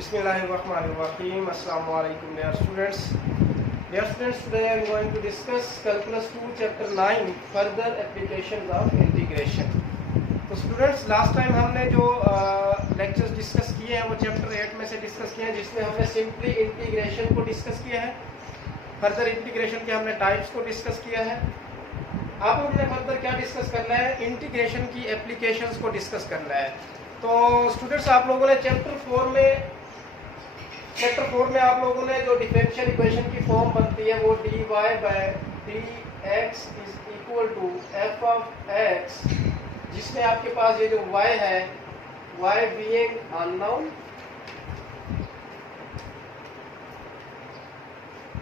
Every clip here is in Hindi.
Bismillahirrahmanirrahim. Assalamu alaikum dear students. Dear students, today I am going to discuss Calculus 2 chapter 9 further applications of integration. तो स्टूडेंट्स लास्ट टाइम हमने जो लेक्चर्स डिस्कस किए हैं वो चैप्टर 8 में से डिस्कस किए हैं, जिसमें हमने सिंपली इंटीग्रेशन को डिस्कस किया है। फर्दर इंटीग्रेशन के हमने टाइप्स को डिस्कस किया है। अब हमने फर्दर क्या डिस्कस करना है, इंटीग्रेशन की एप्लीकेशंस को डिस्कस करना है। तो स्टूडेंट्स आप लोगों ने चैप्टर 4 में आप लोगों ने जो डिफरेंशियल इक्वेशन की फॉर्म बनती है वो dy by dx is equal to f of x, जिसमें आपके पास ये जो y है, y बीइंग अननोन,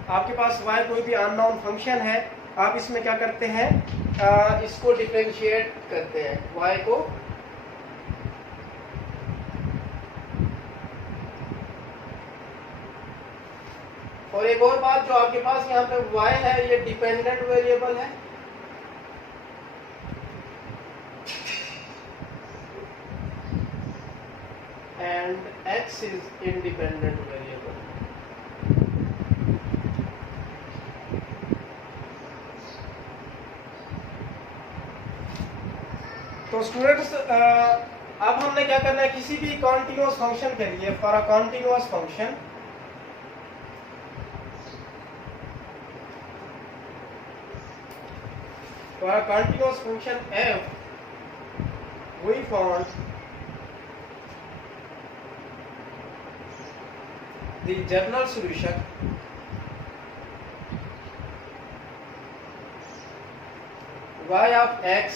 आपके पास y कोई भी अननोन फंक्शन है, आप इसमें क्या करते हैं, इसको डिफरेंशिएट करते हैं y को। और एक और बात, जो आपके पास यहाँ पे y है ये डिपेंडेंट वेरिएबल है, and x is independent variable. तो स्टूडेंट्स अब हमने क्या करना है, किसी भी कॉन्टिन्यूअस फंक्शन के लिए, for a continuous function for a continuous function f, we found the general solution y of x।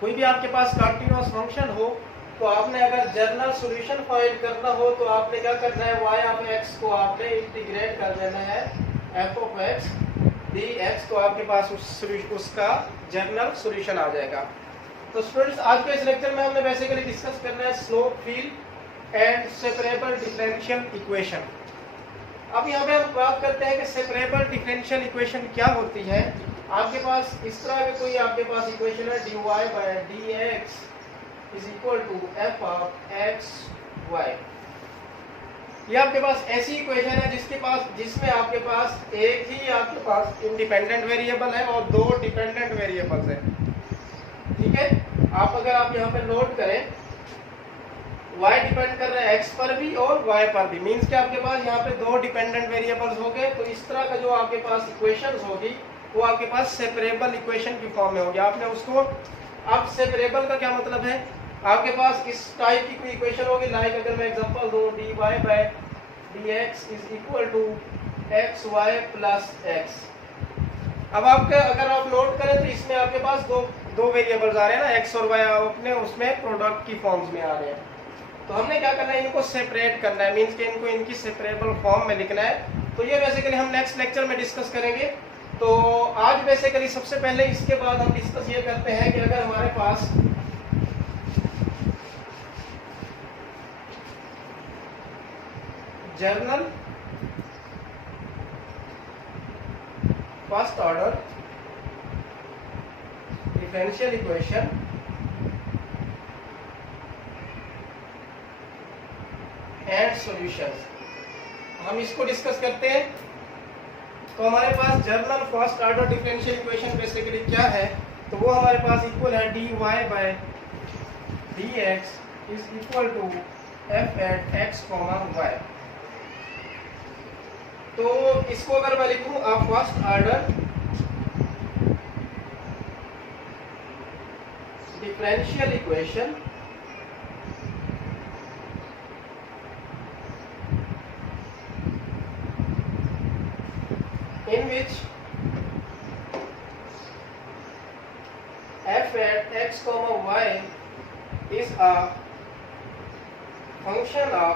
कोई भी आपके पास कंटिन्यूअस फंक्शन हो तो आपने अगर जनरल सॉल्यूशन फाइंड करना हो तो आपने क्या करना है, y ऑफ x को आपने इंटीग्रेट कर देना है f ऑफ x dx, तो आपके पास उसका जनरल सॉल्यूशन आ जाएगा। तो स्टूडेंट्स आज के इस लेक्चर में हमने बेसिकली डिस्कस करना है slope field and separable differential equation. अब यहाँ पे हम बात करते हैं कि सेपरेबल डिफरेंशियल इक्वेशन क्या होती है। आपके पास इस तरह के कोई आपके पास इक्वेशन है, dy by dx is equal to f of x y। ये आपके पास ऐसी इक्वेशन है जिसमें आपके पास एक ही आपके पास इंडिपेंडेंट वेरिएबल है और दो डिपेंडेंट वेरिएबल्स हैं। ठीक है, आप यहाँ पे नोट करें, y डिपेंड कर रहा है x पर भी और y पर भी, मींस कि आपके पास यहाँ पे दो डिपेंडेंट वेरिएबल्स हो गए। तो इस तरह का जो आपके पास इक्वेशंस होगी वो आपके पास सेपरेबल इक्वेशन की फॉर्म में होगी। आपने उसको, अब सेपरेबल का क्या मतलब है, आपके पास इस टाइप की कोई इक्वेशन होगी, लाइक अगर मैं एग्जांपल दूं dy by dx is equal to xy plus x। अब आपका अगर आप नोट करें तो इसमें आपके पास दो वेरिएबल्स आ रहे हैं ना, x और y, अपने उसमें प्रोडक्ट की फॉर्म्स में आ रहे हैं। तो हमने क्या करना है, इनको सेपरेट करना है, मींस कि इनको इनकी सेपरेबल फॉर्म में लिखना है। तो ये बेसिकली हम नेक्स्ट लेक्चर में डिस्कस करेंगे। तो आज बेसिकली सबसे पहले इसके बाद हम डिस्कस ये करते हैं कि अगर हमारे पास general first order differential equation and solutions, हम इसको डिस्कस करते हैं। तो हमारे पास general first order differential equation basically क्या है, तो वो हमारे पास इक्वल है dy by dx is equal to f at x, y। तो इसको अगर मैं लिखूं आप first order differential equation in which f at x, y is a function of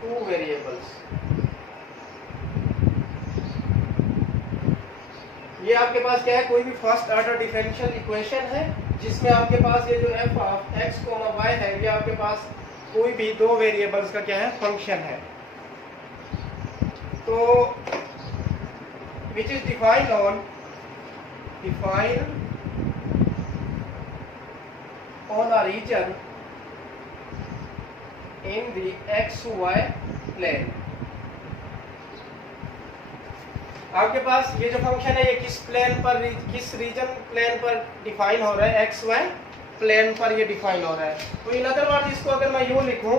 two variables। ये आपके पास क्या है, कोई भी फर्स्ट ऑर्डर डिफरेंशियल इक्वेशन है जिसमें आपके पास ये जो f ऑफ x, y है, ये आपके पास कोई भी दो वेरिएबल्स का क्या है, फंक्शन है। तो which is defined on a region in the XY plane। आपके पास ये जो फंक्शन है ये किस प्लेन पर, किस रीजन प्लेन पर डिफाइन हो रहा है, एक्स वाई प्लेन पर ये डिफाइन हो रहा है। तो इन अदर वर्ड इसको अगर मैं यूं लिखूं,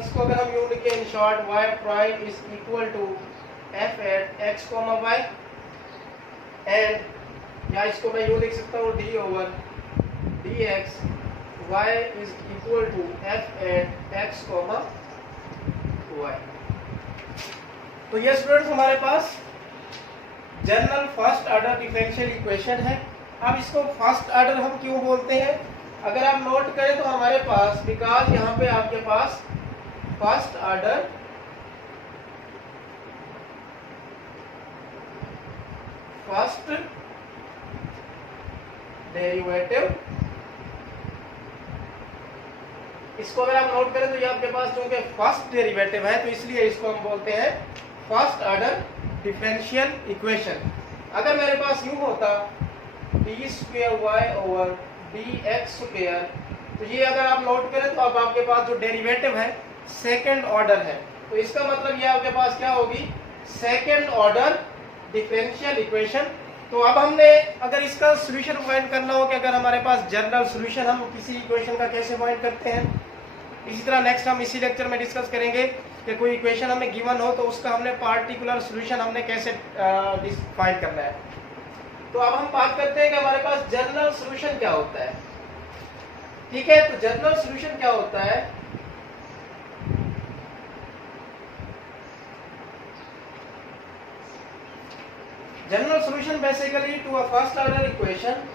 इसको अगर हम यूं लिखें in short, y prime is equal to f at x comma y, and या इसको मैं यूं लिख सकता हूं d over dx y is equal to f at x comma y। तो ये स्टूडेंट्स हमारे पास general first order differential equation है। अब इसको फर्स्ट ऑर्डर हम क्यों बोलते हैं, अगर आप नोट करें तो हमारे पास, बिकॉज यहाँ पे आपके पास फर्स्ट ऑर्डर फर्स्ट डेरिवेटिव, इसको अगर आप नोट करें तो ये आपके पास चूंकि फर्स्ट डेरिवेटिव है तो इसलिए इसको हम बोलते हैं फर्स्ट ऑर्डर डिफरेंशियल इक्वेशन। अगर मेरे पास यूं होता D square Y over D X square, तो ये अगर आप नोट करें तो अब आपके पास जो डेरिवेटिव है सेकंड ऑर्डर है, तो इसका मतलब ये आपके पास क्या होगी, सेकंड ऑर्डर डिफरेंशियल इक्वेशन। तो अब हमने अगर इसका सॉल्यूशन फाइंड करना हो कि अगर हमारे पास जनरल सॉल्यूशन हम किसी इक्वेशन का कैसे फाइंड करते हैं, इसी तरह नेक्स्ट हम इसी लेक्चर में डिस्कस करेंगे कि कोई इक्वेशन हमें गिवन हो तो उसका हमने पार्टिकुलर सॉल्यूशन हमने कैसे फाइंड करना है। तो अब हम बात करते हैं कि हमारे पास जनरल सॉल्यूशन क्या होता है। ठीक है, तो जनरल सॉल्यूशन क्या होता है, general solution basically to a first order equation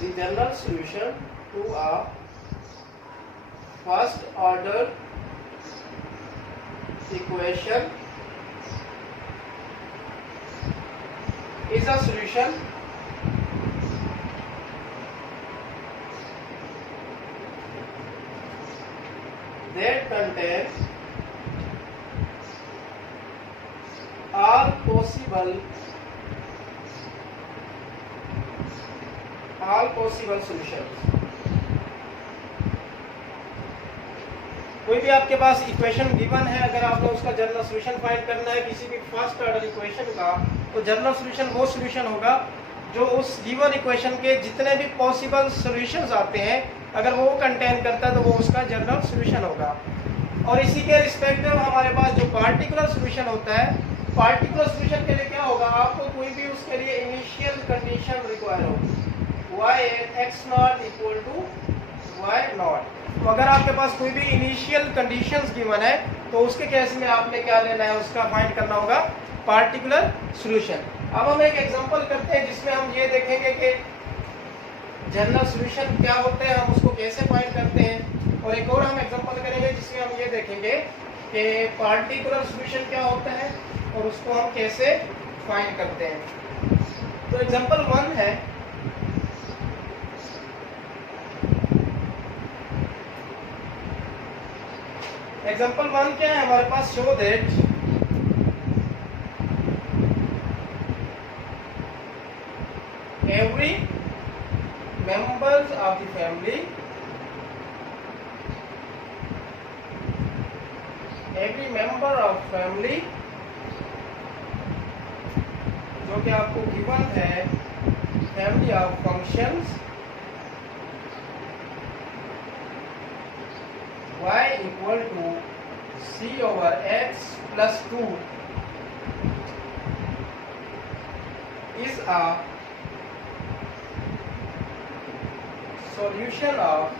the general solution to a first order equation is a solution that contains all possible solutions। कोई भी आपके पास इक्वेशन गिवन है, अगर आपने उसका जनरल सॉल्यूशन फाइंड करना है किसी भी फर्स्ट ऑर्डर इक्वेशन का, तो जनरल सॉल्यूशन वो सॉल्यूशन होगा जो उस गिवन इक्वेशन के जितने भी पॉसिबल सॉल्यूशंस आते हैं अगर वो कंटेन करता है तो वो उसका जनरल सॉल्यूशन होगा। और इसी के रिस्पेक्टिव हमारे पास जो पार्टिकुलर सॉल्यूशन होता है, पार्टिकुलर सॉल्यूशन के लिए क्या होगा, आपको कोई भी उसके लिए इनिशियल कंडीशन रिक्वायर होगी, y x not equal to y not. तो अगर आपके पास कोई भी इनिशियल कंडीशंस गिवन है तो उसके केस में आपने क्या लेना है, उसका फाइंड करना होगा पार्टिकुलर सॉल्यूशन। अब हम एक एग्जांपल करते हैं जिसमें हम ये देखेंगे कि जनरल सॉल्यूशन क्या होते हैं, हम उसको कैसे फाइंड करते हैं, और एक और हम एग्जांपल करेंगे जिसमें हम ये देखेंगे कि पार्टिकुलर सॉल्यूशन क्या होता है और उसको हम कैसे फाइंड करते हैं। तो एग्जांपल 1 है, एग्जांपल 1 क्या है हमारे पास, show that every members of the family, every member of family जो कि आपको गिवन है, family of functions y equal to c over x plus 2 is a solution of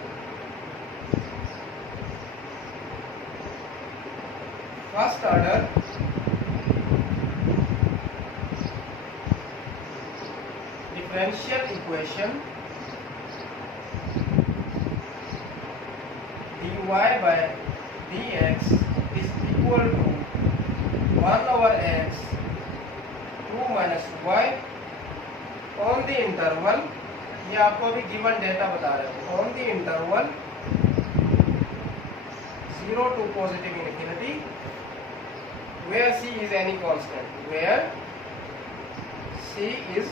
first order differential equation dy by dx is equal to 1 over x 2 minus y on the interval, ये आपको अभी गिवन डेटा बता रहे हैं, on the interval 0 to positive infinity where c is any constant, where C is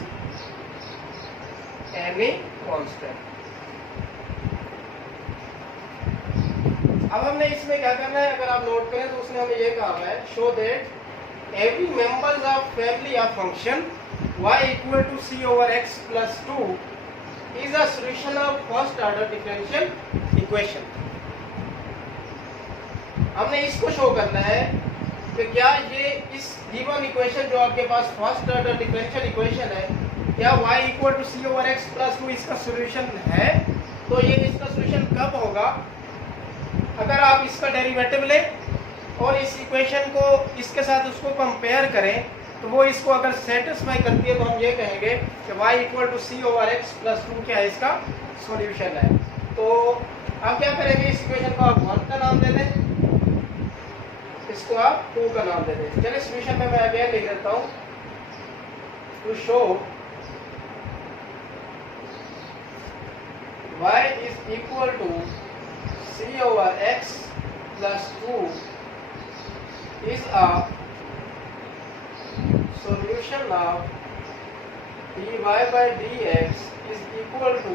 any constant। अब हमने इसमें क्या करना है, अगर आप नोट करें तो उसने हमें ये कहा है, show that every members of family of function y equal to c over x plus 2 is a solution of first order differential equation. हमने इसको शो करना है कि क्या ये इस गिवन इक्वेशन जो आपके पास फर्स्ट ऑर्डर डिफरेंशियल इक्वेशन है, क्या y equal to c over x plus 2 इसका सॉल्यूशन है। तो ये इसका सॉल्यूशन कब होगा, अगर आप इसका डेरिवेटिव लें और इस इक्वेशन को इसके साथ उसको कंपेयर करें तो वो इसको अगर सेटिस्फाई करती है तो हम ये कहेंगे कि y equal to c over x plus 2 क्या है, इसका सॉल्यूशन है। तो आप क्या करेंगे, इस इक्वेशन को आप 1 का नाम दे दें, इसको आप 2 का नाम दे दें। चलिए सॉल्यूशन में मैं अगेन लिख देता हूँ, to show y is equal to c over x plus 2 is a solution of dy by dx is equal to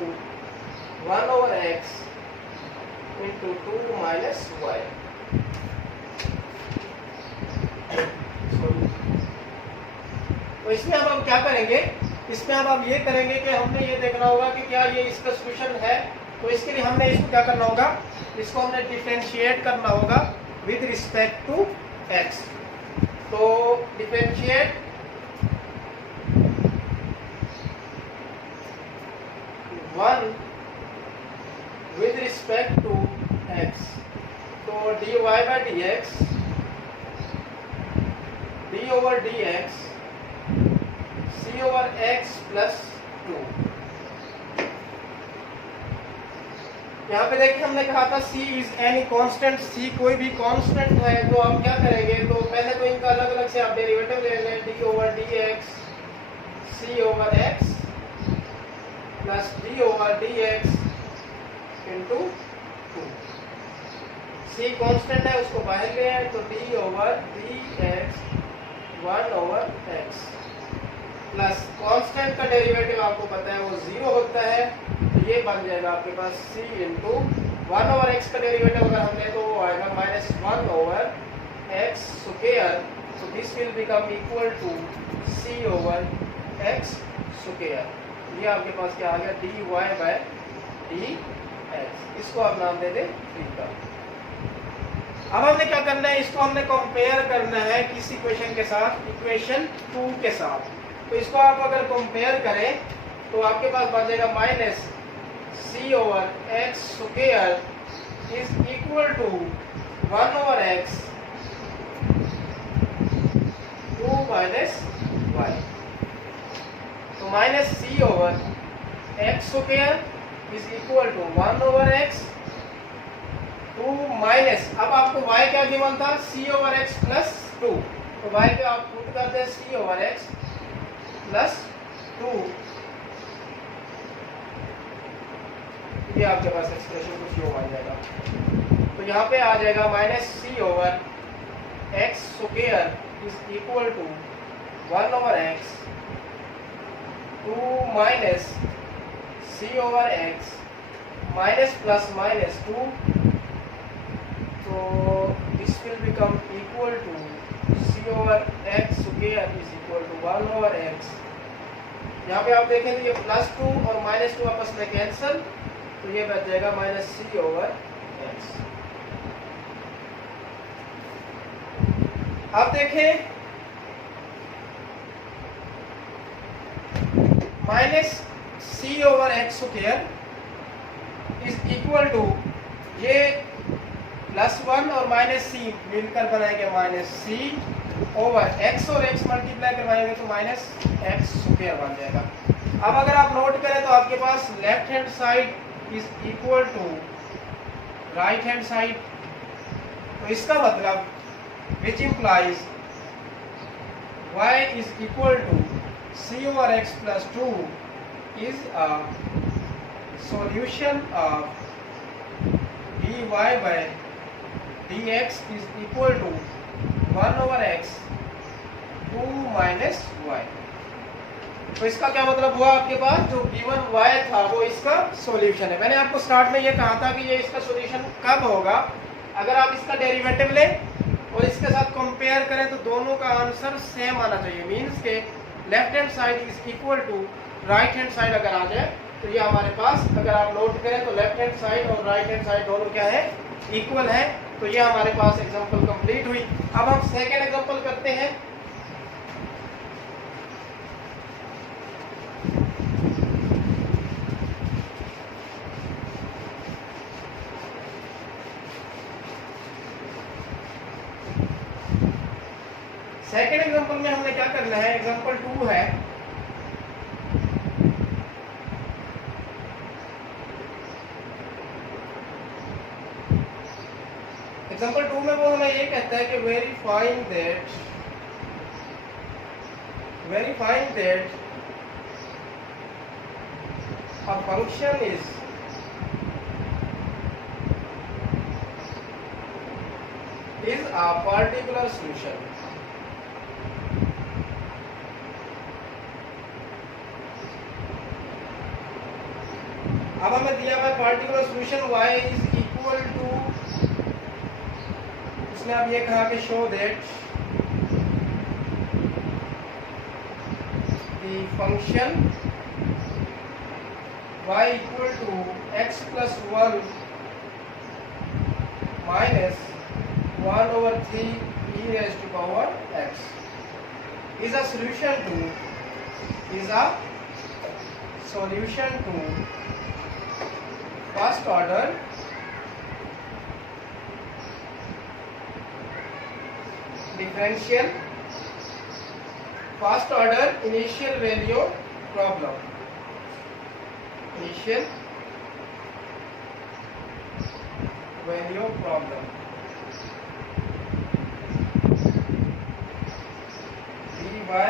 1 over x into 2 minus y। तो इसमें अब हम क्या करेंगे, इसमें अब हम ये करेंगे कि हमने ये देखना होगा कि क्या ये इसका सॉल्यूशन है। तो इसके लिए हमने इसको क्या करना होगा, इसको हमने डिफरेंशिएट करना होगा विद रिस्पेक्ट टू x। तो differentiate one with respect to x, तो dy by dx d over dx c over x plus 2। यहाँ पे देखिए हमने कहा था c is any constant, c कोई भी कांस्टेंट है। तो आप क्या करेंगे, तो पहले तो इनका अलग अलग से आप डेरिवेटिव ले लें, d over dx c over x plus d over dx into 2। c constant है उसको बाहर ले आए, तो d over dx 1 over x plus constant का डेरिवेटिव आपको पता है वो 0 होता है, तो ये बन जाएगा आपके पास c इंटू 1 ओवर x का डेरिवेटिव अगर हम ले तो वो आएगा minus 1 over x square. So this will become equal to c over x square. ये आपके पास क्या आ गया, dy बाय dx। इसको आप नाम दे दें थीटा। अब हमने क्या करना है, इसको हमने कंपेयर करना है किस इक्वेशन के साथ, इक्वेशन 2 के साथ। तो इसको आप अगर कंपेयर करें तो आपके पास बन जाएगा minus c over x square is equal to 1 over x 2 minus y। तो minus c over x square is equal to 1 over x 2 minus, अब आपको y क्या गिवन था, c ओवर x प्लस 2। तो y को आप पुट कर दें c ओवर x प्लस 2, ये आपके पास एक्सप्रेशन कुछ यूं आ जाएगा। तो यहाँ पे आ जाएगा minus c over x square is equal to 1 over x 2 minus c over x minus plus minus 2। तो this will become equal to c over x square is equal to 1 over x। यहाँ पे आप देखें तो ये प्लस 2 और माइनस 2 आपस में कैंसिल, तो ये बच जाएगा माइनस c ओवर x। आप देखें minus c over x square is equal to, ये प्लस 1 और माइनस c मिलकर बनाएंगे माइनस c ओवर x और x मल्टीप्लाई करवाएंगे तो माइनस x स्क्वायर बन जाएगा। अब अगर आप नोट करें तो आपके पास left hand side is equal to right hand side. तो इसका मतलब which implies y is equal to c over x plus 2 is a solution of dy by dx is equal to 1 over x 2 minus y। तो इसका क्या मतलब हुआ, आपके पास जो गिवन y था वो इसका सॉल्यूशन है। मैंने आपको स्टार्ट में ये कहा था कि ये इसका सॉल्यूशन कब होगा, अगर आप इसका डेरिवेटिव लें और इसके साथ कंपेयर करें तो दोनों का आंसर सेम आना चाहिए। मींस के left hand side is equal to right hand side अगर आ जाए तो ये हमारे पास, अगर आप नोट करें तो लेफ्ट हैंड साइड और राइट हैंड साइड दोनों क्या है, इक्वल है। तो ये हमारे पास एग्जांपल कंप्लीट हुई। अब हम सेकंड एग्जांपल करते हैं। सेकंड एग्जांपल में हमने क्या करना है, एग्जांपल 2 है। एग्जांपल 2 में वो हमें ये कहता है कि verifying that a function is a particular solution। अब हमें दिया हुआ particular solution y is equal to, उसने अब ये कहा कि show that the function y equal to x plus 1 minus 1 over 3 e raised to power x is a solution to first order differential first order initial value problem। initial value problem dy by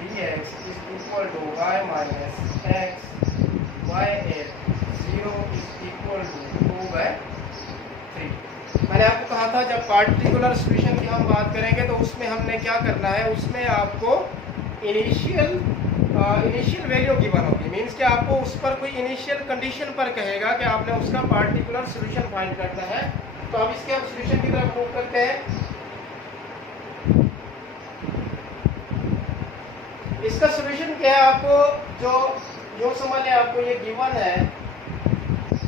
dx is equal to y minus x y at 0 is equal to 2 by 3। मैंने आपको कहा था जब पार्टिकुलर सॉल्यूशन की हम बात करेंगे तो उसमें हमने क्या करना है, उसमें आपको इनिशियल वैल्यू गिवन होगी। मींस कि आपको उस पर कोई इनिशियल कंडीशन पर कहेगा कि आपने उसका पार्टिकुलर सॉल्यूशन फाइंड करना है। तो अब इसके हम सॉल्यूशन की तरफ मूव करते हैं। इसका सॉल्यूशन क्या है, आपको जो समझ लें, आपको ये गिवन है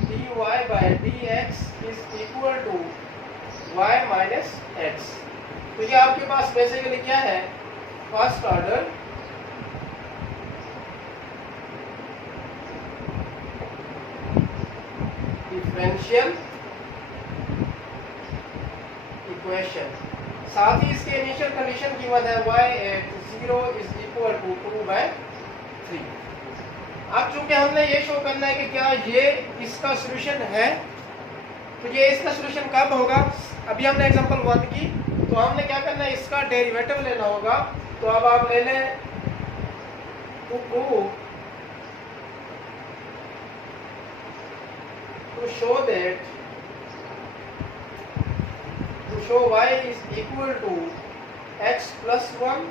dy by dx is equal to y minus x। तो ये आपके पास बेसिकली क्या है, फर्स्ट ऑर्डर डिफरेंशियल इक्वेशन, साथ ही इसके इनिशियल कंडीशन गिवन है y at 0 is equal to 2 by 3। अब चूंकि हमने ये शो करना है कि क्या ये इसका सॉल्यूशन है, तो ये इसका सॉल्यूशन कब होगा। अभी हमने एग्जांपल 1 की, तो हमने क्या करना है, इसका डेरिवेटिव लेना होगा। तो अब आप ले लें to show y is equal to x plus 1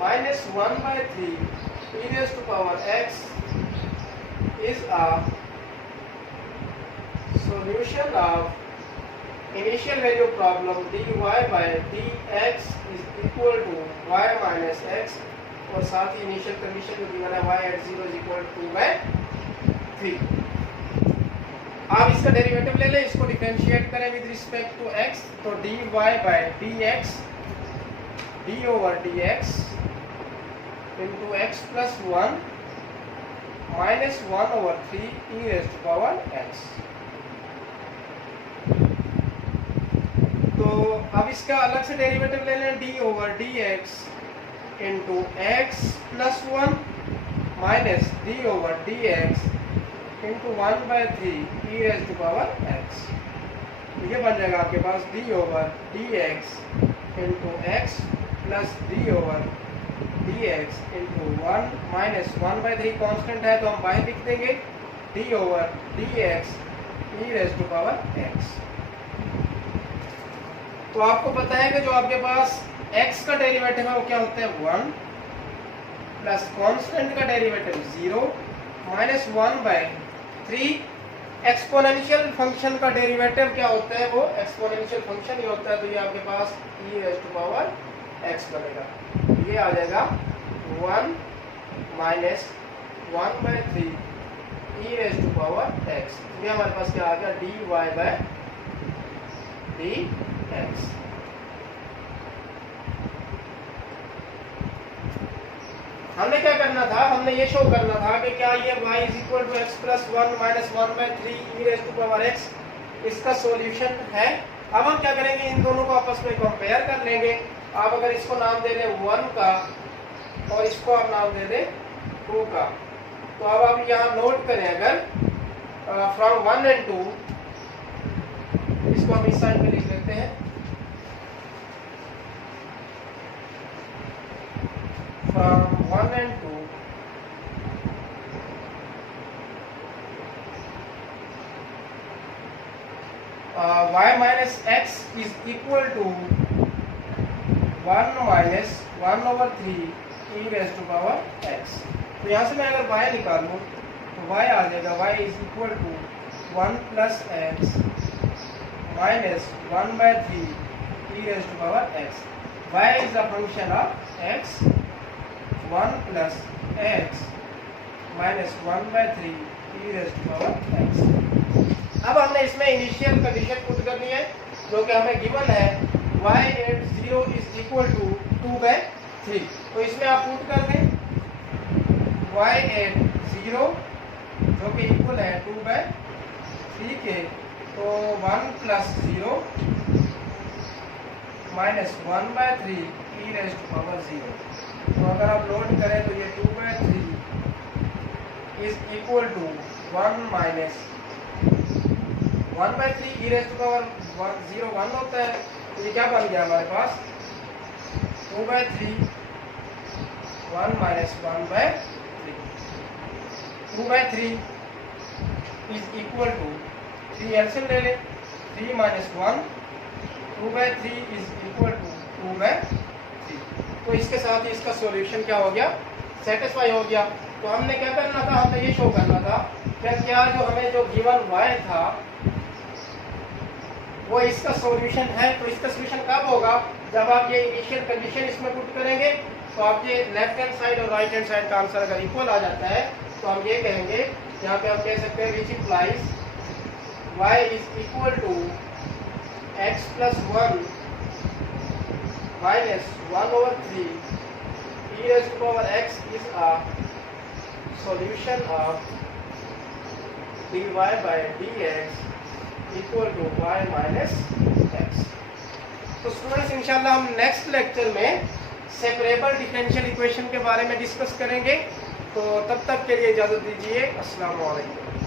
minus 1 by 3 e raised to power x is a solution of initial value problem dy by dx is equal to y minus x, और साथ ही इनिशियल कंडीशन जो गिवन है y at 0 is equal to 2 by 3। आप इसका डेरिवेटिव ले लें, इसको डिफरेंशिएट करें विद रिस्पेक्ट टू x। तो dy by dx d over dx into x plus 1 minus 1 over 3 e raised to power x। तो अब इसका अलग से डेरिवेटिव ले लें, d over dx into x plus 1 minus d over dx into 1 by 3 e raised to power x। ये बन जाएगा आपके पास d over dx into x plus d over dx into 1 minus 1 by 3 constant है तो हम बाहर लिख देंगे d over dx e raised to power x। तो आपको पता है कि जो आपके पास x का डेरिवेटिव है वो क्या होता है 1 प्लस कांस्टेंट का डेरिवेटिव 0 माइनस 1/3। एक्सपोनेंशियल फंक्शन का डेरिवेटिव क्या होता है, वो एक्सपोनेंशियल फंक्शन ही होता है, तो ये आपके पास e⁻x बनेगा। ये आ जाएगा 1 माइनस 1/3 e⁻x। ये हमारे पास क्या आ गया dy/dx। हमने क्या करना था, हमने ये शो करना था कि क्या ये y = x + 1 - 1/3 e⁻x इसका सॉल्यूशन है। अब हम क्या करेंगे, इन दोनों को आपस में कंपेयर कर लेंगे। आप अगर इसको नाम दे दें 1 का और इसको आप नाम दे दें 2 का, तो अब आप यहाँ नोट करें, अगर फ्रॉम 1 and 2, इसको हम इस साइड में लिख लेते हैं, from 1 and 2 y minus x is equal to 1 minus 1/3 e⁻x। तो यहाँ से मैं अगर y निकालूँ तो y आ जाएगा y is equal to 1 plus x minus 1/3 e⁻x। y is a function of x, 1 plus x minus 1/3 e⁻x। अब हमने इसमें इनिशियल कंडीशन पुट करनी है जो कि हमें गिवन है y@0 is equal to 2/3। तो इसमें आप पुट कर दें y@0 जो कि इक्वल है 2/3 के, तो 1 plus 0 minus 1/3 e⁻0। तो अगर आप लोड करें तो ये 2/3 is equal to 1 minus 1/3 e⁻0 1 होता है, तो ये क्या बन गया हमारे पास 2/3 1 minus 1/3। 2/3 is equal to 3 LCM ले लें, 3 minus 1, 2/3 is equal to 2/3। तो इसके साथ ही इसका सॉल्यूशन क्या हो गया, सेटिस्फाई हो गया। तो हमने क्या करना था, हमने ये शो करना था क्या जो हमें जो गिवन y था वो इसका सॉल्यूशन है। तो इसका सॉल्यूशन कब होगा, जब आप ये इनिशियल कंडीशन इसमें पुट करेंगे, तो आपके लेफ्ट हैंड साइड और राइट हैंड साइड का आंसर अगर इक्वल आ जाता है तो हम ये कहेंगे, यहाँ पे आप कह सकते हैं विच implies y is equal to x plus 1 minus 1/3 e⁻x is a solution of dy/dx equal to y minus x। तो स्टूडेंट्स इंशाल्लाह हम नेक्स्ट लेक्चर में सेपरेबल डिफरेंशियल इक्वेशन के बारे में डिस्कस करेंगे। तो तब तक के लिए इजाज़त दीजिए। अस्सलाम वालेकुम।